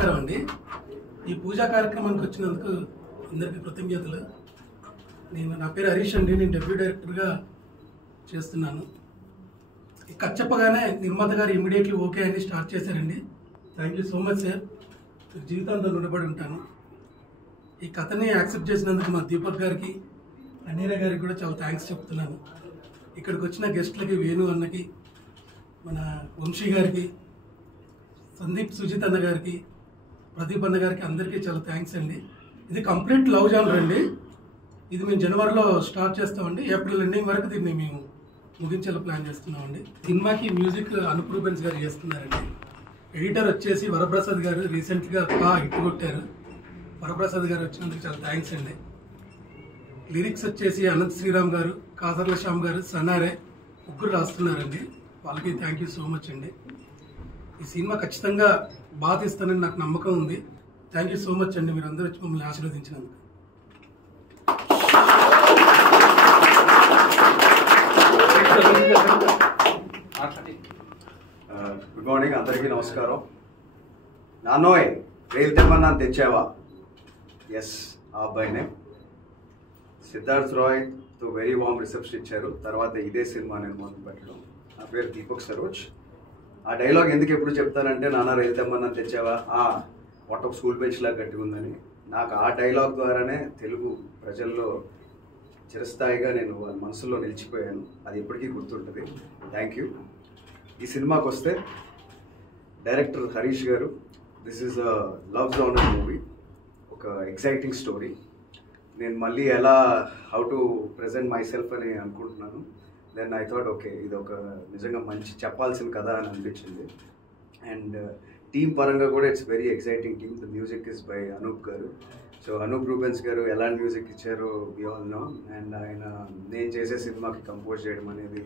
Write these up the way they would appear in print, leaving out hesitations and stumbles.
నమస్కారం అండి. ఈ పూజా కార్యక్రమానికి వచ్చినందుకు అందరికీ కృతజ్ఞతలు. నా పేరు హరీష్ అండి. నేను డెప్యూటీ డైరెక్టర్గా చేస్తున్నాను. ఈ కథ చెప్పగానే నిర్మాత గారు ఇమీడియట్లీ ఓకే అని స్టార్ట్ చేశారండి. Thank you so much sir. జీవితాంతం రుణపడి ఉంటాను. ఈ కథని యాక్సెప్ట్ చేసినందుకు మా దీపక్ గారికి, అన్నీరా గారికి కూడా చాలా థ్యాంక్స్ చెప్తున్నాను. ఇక్కడికి వచ్చిన గెస్ట్లకి, వేణు అన్నకి, మన వంశీ గారికి, సందీప్ సుజిత్ అన్న గారికి, ప్రదీప్ అన్న గారికి అందరికీ చాలా థ్యాంక్స్ అండి. ఇది కంప్లీట్ లవ్ జానర్ అండి. ఇది మేము జనవరిలో స్టార్ట్ చేస్తామండి. ఏప్రిల్ ఎండింగ్ వరకు దీన్ని మేము ముగించేలా ప్లాన్ చేస్తున్నామండి. సినిమాకి మ్యూజిక్ అనూప్ రూబెన్స్ గారు చేస్తున్నారండి. ఎడిటర్ వచ్చేసి వరప్రసాద్ గారు రీసెంట్గా హిట్ కొట్టారు. వరప్రసాద్ గారు వచ్చినందుకు చాలా థ్యాంక్స్ అండి. లిరిక్స్ వచ్చేసి అనంత్ శ్రీరామ్ గారు, కాసర్ల శ్యామ్ గారు, సన్నారే ముగ్గురు రాస్తున్నారండి. వాళ్ళకి థ్యాంక్ యూ సో మచ్ అండి. ఈ సినిమా ఖచ్చితంగా బాగా తీస్తానని నాకు నమ్మకం ఉంది. థ్యాంక్ యూ సో మచ్ అండి. మీరు అందరూ వచ్చి మమ్మల్ని ఆశీర్వదించినందుకు. గుడ్ మార్నింగ్ అందరికీ నమస్కారం. నాన్నోయ్ రైలు తెమ్మన్నా తెచ్చావా? ఎస్, ఆ అబ్బాయినే. సిద్ధార్థ్ రాయ్తో వెరీ వామ్ రిసెప్షన్ ఇచ్చారు. తర్వాత ఇదే సినిమా నేను మొదలు పెట్టడం. నా పేరు దీపక్ సరోజ్. ఆ డైలాగ్ ఎందుకు ఎప్పుడు చెప్తానంటే, నాన్న రైలు తెమ్మన్నా తెచ్చావా, వాట్ ఒక స్కూల్ బెంచ్ లాగా గట్టి ఉందని. నాకు ఆ డైలాగ్ ద్వారానే తెలుగు ప్రజల్లో చిరస్థాయిగా నేను వాళ్ళ మనసులో నిలిచిపోయాను. అది ఎప్పటికీ గుర్తుంటుంది. Thank you. ఈ సినిమాకి వస్తే డైరెక్టర్ హరీష్ గారు, this is a love genre movie, ఒక ఎక్సైటింగ్ స్టోరీ. నేను మళ్ళీ ఎలా how to present my self అని అనుకుంటున్నాను. దెన్ ఐ థాట్ ఓకే, ఇది ఒక నిజంగా మంచి చెప్పాల్సిన కథ అని అనిపించింది. అండ్ టీమ్ పరంగా కూడా it's very exciting team. The music is by Anoop గారు. సో అనూప్ రూబెన్స్ గారు ఎలాంటి మ్యూజిక్ ఇచ్చారో వి ఆల్ నో. అండ్ ఆయన నేను చేసే సినిమాకి కంపోజ్ చేయడం అనేది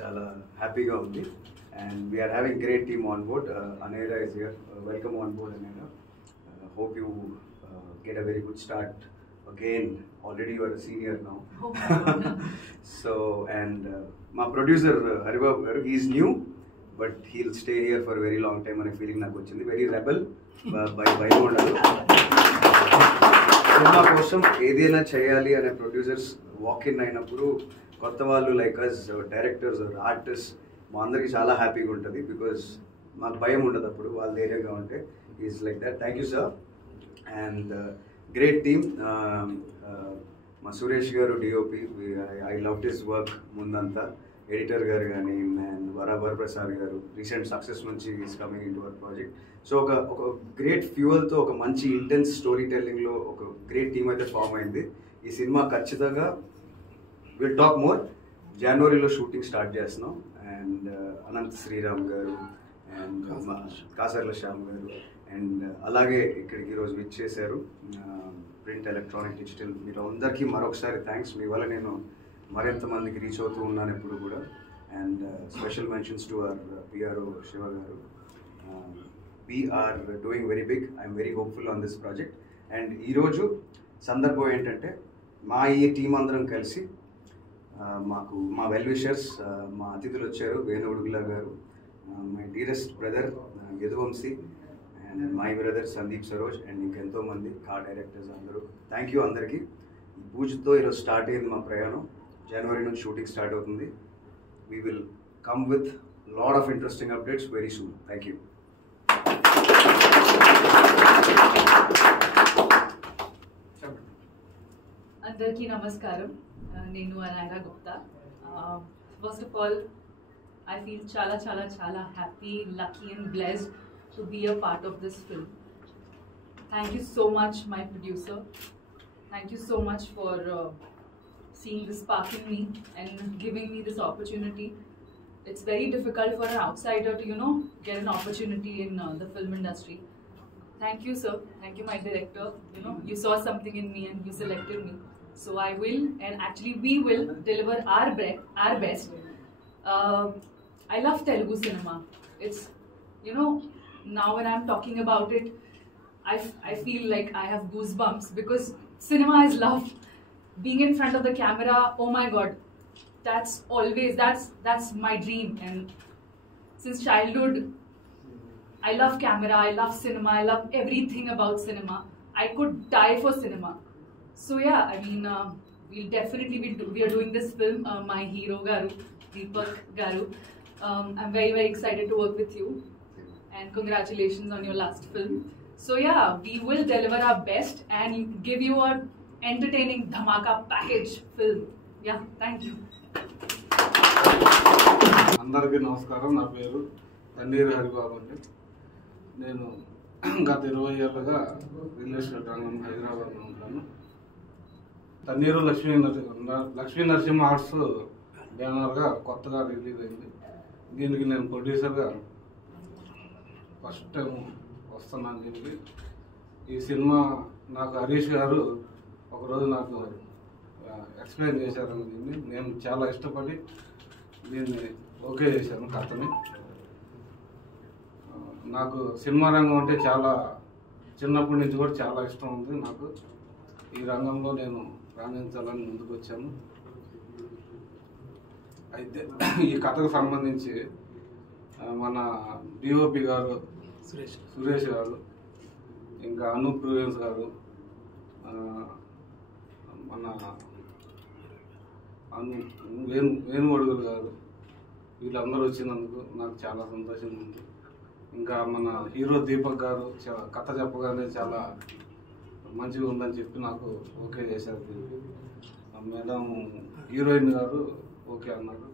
చాలా హ్యాపీగా ఉంది. And we are having great team on board. Anaira is here. Welcome on board Anaira. Hope you get a very good start again. Already you are a senior now. So and my producer Haribabu garu, he is new but he'll stay here for a very long time ane feeling నాకు వచ్చింది. Very rebel by ఉండాలి. Cinema కోసం ఏదైనా చేయాలి అనే producers walk in అయినప్పుడు కొత్త వాళ్ళు లైక్ అస్ డైరెక్టర్స్ ఆర్టిస్ట్ మా అందరికి చాలా హ్యాపీగా ఉంటుంది. బికాజ్ మాకు భయం ఉండదు అప్పుడు వాళ్ళ ధైర్యంగా ఉంటే. Is like that. Thank you sir. And great team. మా సురేష్ గారు DOP, I love this work. ముందంతా ఎడిటర్ గారు కానీ, అండ్ వరప్రసాద్ గారు రీసెంట్ సక్సెస్ నుంచి is coming in to our project. So ఒక గ్రేట్ ఫ్యూయల్తో ఒక మంచి ఇంటెన్స్ స్టోరీ టెల్లింగ్లో ఒక గ్రేట్ టీమ్ అయితే ఫామ్ అయింది. ఈ సినిమా ఖచ్చితంగా విల్ టాక్ మోర్. జనవరిలో షూటింగ్ స్టార్ట్ చేస్తున్నాం. అండ్ అనంత్ శ్రీరామ్ గారు అండ్ కాసర్ల శ్యామ్ గారు అండ్ అలాగే ఇక్కడికి ఈరోజు విచ్ చేశారు ప్రింట్, ఎలక్ట్రానిక్, డిజిటల్, మీరు అందరికీ మరొకసారి థ్యాంక్స్. మీ వల్ల నేను మరింత మందికి రీచ్ అవుతూ ఉన్నాను ఎప్పుడు కూడా. And special mentions to our PRO Shiva గారు. We are doing very big. I'm very hopeful on this project. And ఈరోజు సందర్భం ఏంటంటే, ఈ టీం అందరం కలిసి మా వెల్ విషర్స్, మా అతిథులు వచ్చారు. వేణు ఉడుగుల గారు, my dearest brother Yaduvamshi, and my brother Sandeep Saroj, and ఇంకెంతో మంది డైరెక్టర్స్ అందరూ. థ్యాంక్ యూ అందరికీ. ఈ పూజతో ఈరోజు స్టార్ట్ అయింది మా ప్రయాణం. జనవరి నుంచి షూటింగ్ స్టార్ట్ అవుతుంది. We will come with lot of interesting updates very soon. Thank you. అందరికీ నమస్కారం. నేను Anaira Gupta. First of all I feel chala happy, lucky and blessed to be a part of this film. Thank you so much, my producer. Thank you so much for seeing the spark in me and giving me this opportunity. It's very difficult for an outsider to, get an opportunity in the film industry. Thank you, sir. Thank you, my director. You saw something in me and you selected me. So I will, and actually we will deliver our best. I love Telugu cinema. It's, now when I'm talking about it, I feel like I have goosebumps because cinema is love. Being in front of the camera, oh my God, that's my dream. And since childhood, I love camera, I love cinema, I love everything about cinema. I could die for cinema. So yeah, I mean, we'll definitely we are doing this film. My hero Garu, Deepak Garu. I'm very excited to work with you, and congratulations on your last film. So yeah, we will deliver our best and give you a entertaining dhamaka package film. Yeah, thank you. అందరికీ నమస్కారం. నా పేరు తన్నీరు హరిబాబు అండి. నేను గత 20 ఏళ్ళుగా real estate రంగం హైదరాబాద్లో ఉంటాను. తన్నీరు లక్ష్మీ నరసింహ ఆర్ట్స్ బ్యానర్గా కొత్తగా రిలీజ్ అయింది. దీనికి నేను ప్రొడ్యూసర్గా ఫస్ట్ టైం వస్తున్నాను. దీనికి ఈ సినిమా నాకు హరీష్ గారు ఒకరోజు నాకు ఎక్స్ప్లెయిన్ చేశారని దీన్ని నేను చాలా ఇష్టపడి దీన్ని ఓకే చేశాను కథని. నాకు సినిమా రంగం అంటే చాలా చిన్నప్పటి నుంచి కూడా చాలా ఇష్టం ఉంది. నాకు ఈ రంగంలో నేను రాణించాలని ముందుకు వచ్చాను. అయితే ఈ కథకు సంబంధించి మన డిఓపి గారు సురేష్ గారు, ఇంకా అనూప్ ప్రూవెన్స్ గారు, మన వేణుగొడుగులు గారు, వీళ్ళందరూ వచ్చినందుకు నాకు చాలా సంతోషంగా ఉంది. ఇంకా మన హీరో దీపక్ గారు కథ చెప్పగానే చాలా మంచిగా ఉందని చెప్పి నాకు ఓకే చేశారు. దీనికి మేడం హీరోయిన్ గారు ఓకే అన్నారు.